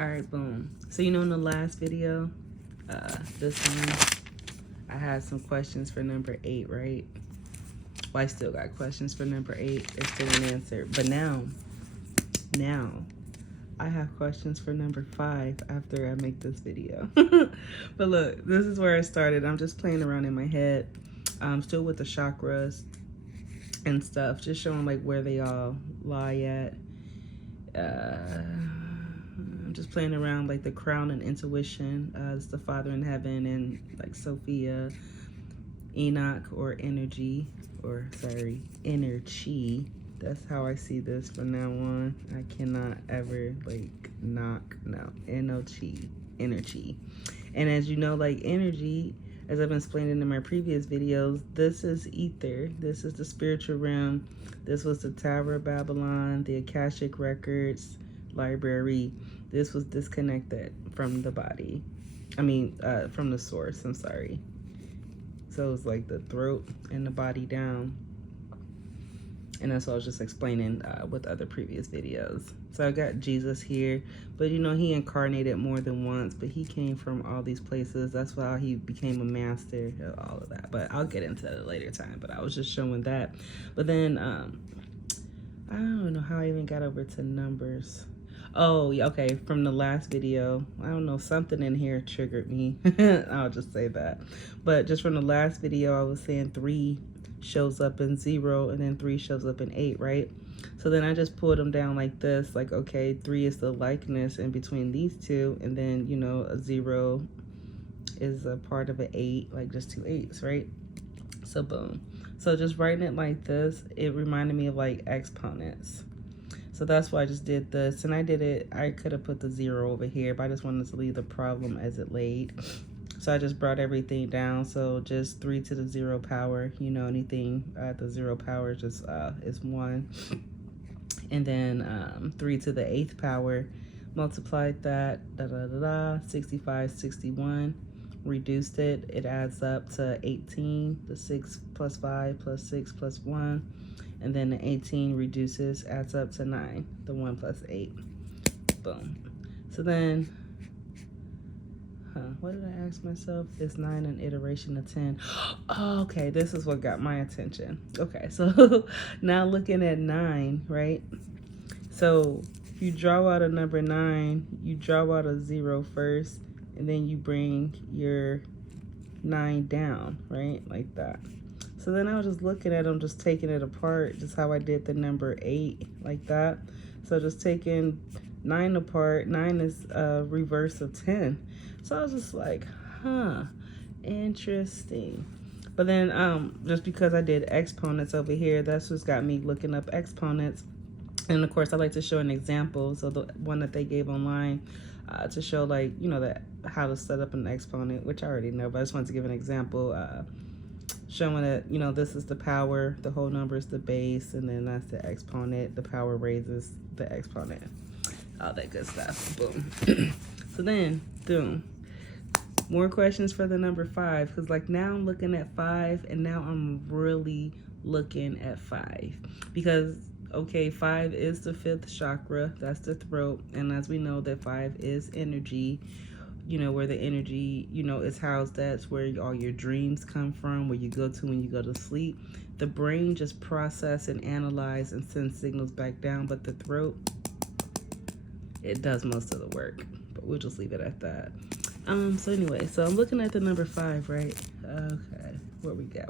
All right, boom. So in the last video, this one, I had some questions for number 8, right? Well, I still got questions for number 8. It's still an answer. But now, I have questions for number 5 after I make this video. But look, this is where I started. I'm just playing around in my head. I'm still with the chakras and stuff, just showing like where they all lie at. I'm just playing around like the crown and intuition. It's the Father in heaven and like Sophia, Enoch, or energy, or sorry, inner chi. That's how I see this from now on. I cannot ever like knock, no, chi, inner chi. And as you know, like energy, as I've been explaining in my previous videos, this is ether. This is the spiritual realm. This was the Tower of Babylon, the Akashic Records library. This was disconnected from the body. From the source, I'm sorry. So it's like the throat and the body down. And that's what I was just explaining with other previous videos. So I got Jesus here, but he incarnated more than once, but he came from all these places. That's why he became a master, all of that. But I'll get into that at a later time, but I was just showing that. But then, I don't know how I even got over to numbers. Oh, yeah, okay, from the last video, I don't know, something in here triggered me. I'll just say that. But just from the last video, I was saying 3 shows up in 0 and then 3 shows up in 8, right? So then I just pulled them down like this, like, okay, 3 is the likeness in between these two, and then a 0 is a part of an 8, like just 2 8s, right? So boom. So just writing it like this, it reminded me of like exponents. So that's why I just did this, and I could have put the 0 over here, but I just wanted to leave the problem as it laid. So I just brought everything down. So just 3 to the 0 power, anything at the 0 power just is 1. And then 3 to the 8th power, multiplied that, 65, 61. Reduced it, it adds up to 18, the 6 plus 5 plus 6 plus 1. And then the 18 reduces, adds up to 9, the 1 plus 8. Boom. So then, what did I ask myself? Is 9 an iteration of 10? Oh, okay, this is what got my attention. Okay, so now looking at 9, right? So if you draw out a number 9, you draw out a 0 first, and then you bring your 9 down, right? Like that. So then I was just looking at them, just taking it apart, just how I did the number 8, like that. So just taking 9 apart, 9 is a reverse of 10. So I was just like, interesting. But then just because I did exponents over here, that's what's got me looking up exponents. And of course, I like to show an example. So the one that they gave online to show like, that how to set up an exponent, which I already know, but I just wanted to give an example. Showing that, this is the power, the whole number is the base, and then that's the exponent. The power raises the exponent. All that good stuff. Boom. So then, boom. More questions for the number 5. Because, like, now I'm looking at 5, and now I'm really looking at 5. Because, okay, 5 is the 5th chakra. That's the throat. And as we know that 5 is energy. Where the energy, is housed. That's where all your dreams come from, where you go to when you go to sleep. The brain just process and analyze and send signals back down, but the throat, it does most of the work. But we'll just leave it at that. So anyway, so I'm looking at the number 5, right? Okay, what we got.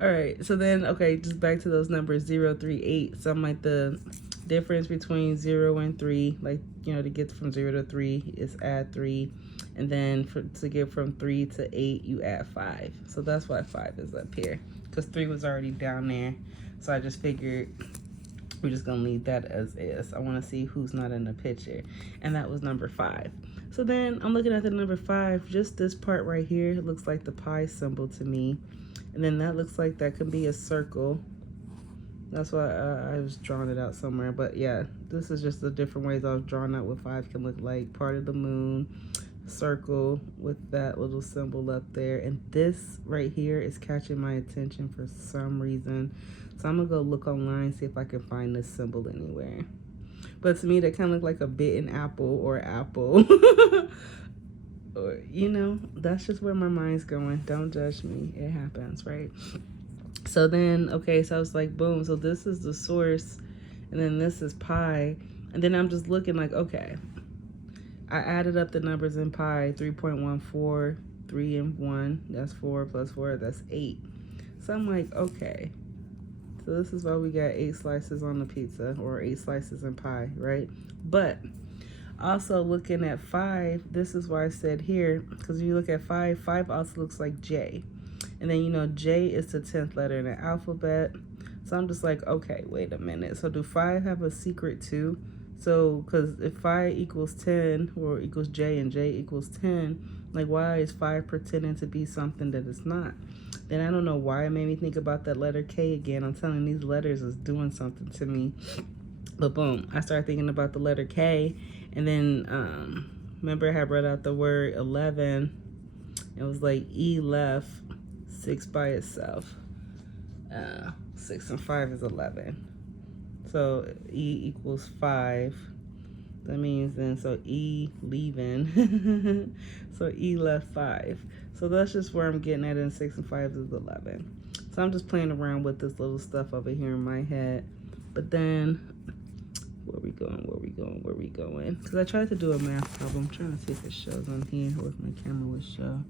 All right, so then, okay, just back to those numbers, 0, 3, 8. So I'm like the difference between 0 and 3, like, to get from 0 to 3 is add 3, and then to get from 3 to 8, you add 5. So that's why 5 is up here, because 3 was already down there. So I just figured we're just gonna leave that as is. I want to see who's not in the picture, and that was number 5. So then I'm looking at the number 5, just this part right here, it looks like the pi symbol to me, and then that looks like that could be a circle. That's why I was drawing it out somewhere. But yeah, this is just the different ways I was drawing out what 5 can look like. Part of the moon, circle with that little symbol up there. And this right here is catching my attention for some reason. So I'm going to go look online, see if I can find this symbol anywhere. But to me, that kind of look like a bitten apple or apple. Or, you know, that's just where my mind's going. Don't judge me. It happens, right? So then, okay, so I was like, boom. So this is the source, and then this is pi. And then I'm just looking like, okay, I added up the numbers in pi, 3.14, 3 and 1. That's 4 plus 4, that's 8. So I'm like, okay. So this is why we got 8 slices on the pizza, or 8 slices in pie, right? But also looking at 5, this is why I said here, because you look at 5, 5 also looks like J. And then, you know, J is the 10th letter in the alphabet. So I'm just like, okay, wait a minute. So do 5 have a secret too? So, because if 5 equals 10, or equals J and J equals 10, like why is 5 pretending to be something that it's not? Then I don't know why it made me think about that letter K again. I'm telling you, these letters is doing something to me. But boom, I started thinking about the letter K. And then, remember I had read out the word 11. It was like E left 6 by itself. 6 and 5 is 11. So E equals 5. That means then, so E leaving. So E left 5. So that's just where I'm getting at, in 6 and 5 is 11. So I'm just playing around with this little stuff over here in my head. But then, where we going? Because I tried to do a math problem. I'm trying to see if it shows on here, or if my camera would show.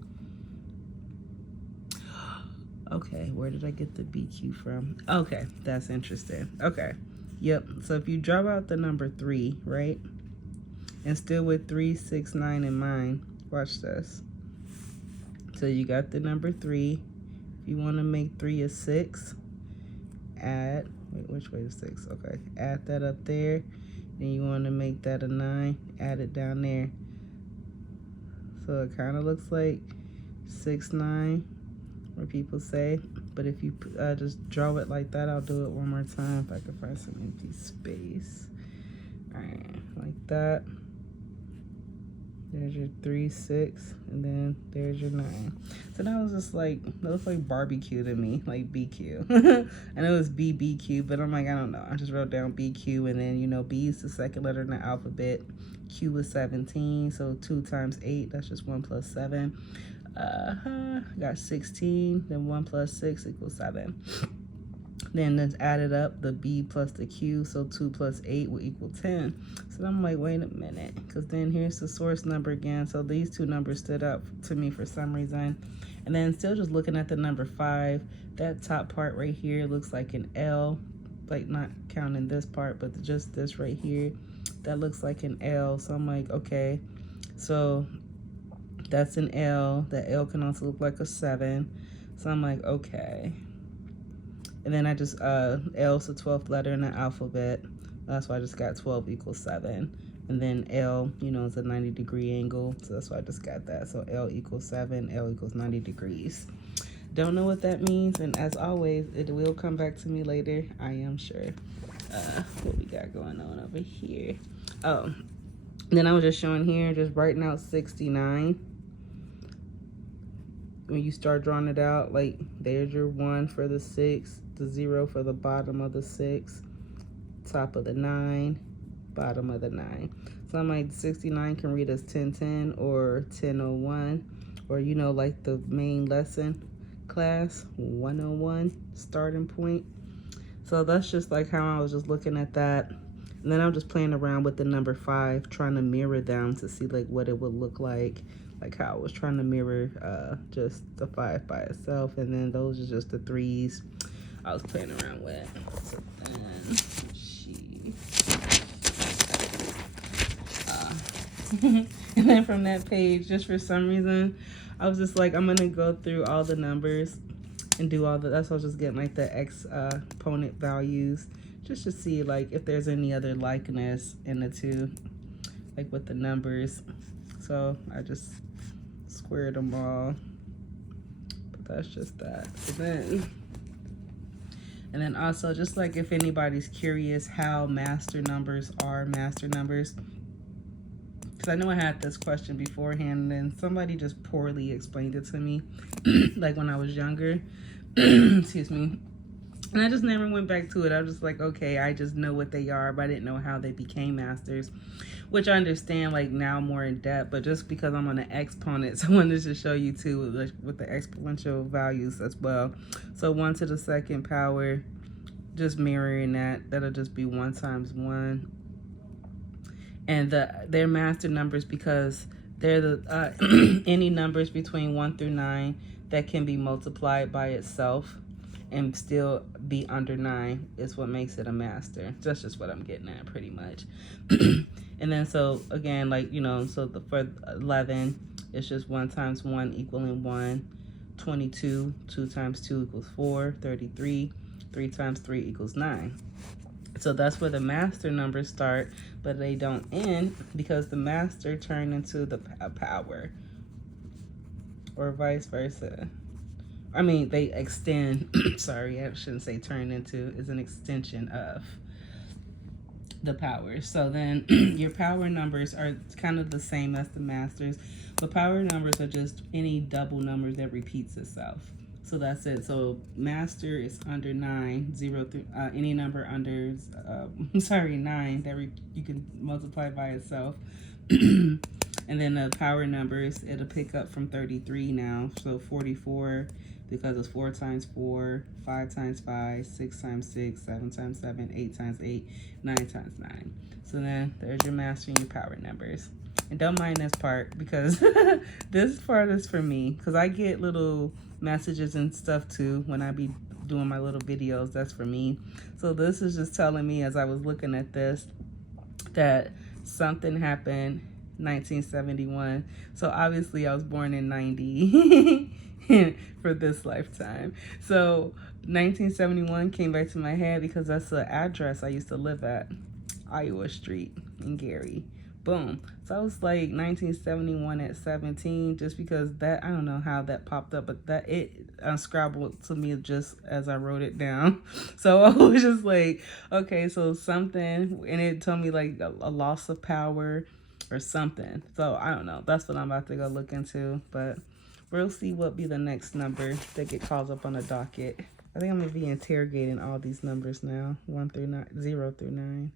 Okay, where did I get the BQ from? Okay, that's interesting. Okay, yep. So if you drop out the number 3, right? And still with 3, 6, 9 in mind, watch this. So you got the number 3. If you want to make 3 a 6, add, wait, which way is 6? Okay, add that up there. Then you want to make that a 9, add it down there. So it kind of looks like 6, 9, where people say. But if you just draw it like that, I'll do it one more time if I can find some empty space. All right, like that. There's your 3, 6, and then there's your 9. So that was just like, that looks like barbecue to me, like BQ. I know it's BBQ, but I'm like, I don't know. I just wrote down BQ, and then, you know, B is the second letter in the alphabet. Q is 17, so 2 times 8, that's just 1 plus 7. Got 16, then 1 plus 6 equals 7. Then let's add it up, the B plus the Q, so 2 plus 8 will equal 10. So I'm like, wait a minute, because then here's the source number again. So these two numbers stood up to me for some reason. And then still just looking at the number 5, that top part right here looks like an L, like not counting this part, but just this right here, that looks like an L. So I'm like, okay, so that's an L. That L can also look like a 7. So I'm like, okay. And then I just, L's the 12th letter in the alphabet. That's why I just got 12 equals 7. And then L, you know, is a 90-degree angle. So that's why I just got that. So L equals 7, L equals 90 degrees. Don't know what that means. And as always, it will come back to me later, I am sure. What we got going on over here? Oh, then I was just showing here, just writing out 69. When you start drawing it out, like there's your 1 for the 6, the 0 for the bottom of the 6, top of the 9, bottom of the 9. So I'm like, 69 can read as 1010 or 1001, or, you know, like the main lesson class 101 starting point. So that's just like how I was just looking at that. And then I'm just playing around with the number 5, trying to mirror them to see like what it would look like how I was trying to mirror just the 5 by itself. And then those are just the 3s I was playing around with. So then and then from that page, just for some reason, I was just like, I'm gonna go through all the numbers and do all the, that's why I was just getting like the exponent values, just to see like if there's any other likeness in the two, like with the numbers. So I just squared them all, but that's just that. And then also, just like if anybody's curious how master numbers are master numbers, because I know I had this question beforehand, and then somebody just poorly explained it to me, like when I was younger. Excuse me. And I just never went back to it. I was just like, okay, I just know what they are, but I didn't know how they became masters, which I understand like now more in depth. But just because I'm on the exponents, I wanted to show you too, like with the exponential values as well. So 1 to the second power, just mirroring that. That'll just be 1 times 1. And they're master numbers because they're the any numbers between 1 through 9 that can be multiplied by itself and still be under 9 is what makes it a master. That's just what I'm getting at pretty much. And then so again, like, you know, so for 11, it's just 1 times 1 equaling 1. 22, 2 times 2 equals 4. 33, 3 times 3 equals 9. So that's where the master numbers start, but they don't end because the master turned into the power, or vice versa. I mean, they extend, sorry, I shouldn't say turn into, is an extension of the power. So then your power numbers are kind of the same as the masters, but power numbers are just any double number that repeats itself. So that's it. So master is under 9, 0 through any number under 9 that you can multiply by itself. And then the power numbers, it'll pick up from 33 now. So 44, because it's 4 times 4, 5 times 5, 6 times 6, 7 times 7, 8 times 8, 9 times 9. So then there's your master and your power numbers. And don't mind this part because this part is for me, because I get little messages and stuff too when I be doing my little videos. That's for me. So this is just telling me, as I was looking at this, that something happened 1971. So obviously I was born in 90 for this lifetime. So 1971 came back to my head because that's the address I used to live at, Iowa Street in Gary. Boom. So I was like 1971 at 17, just because that, I don't know how that popped up, but that it unscrabbled to me just as I wrote it down. So I was just like, okay, so something, and it told me like a loss of power or something. So I don't know. That's what I'm about to go look into, but we'll see what be the next number that get called up on the docket. I think I'm gonna be interrogating all these numbers now, 1 through 9, 0 through 9.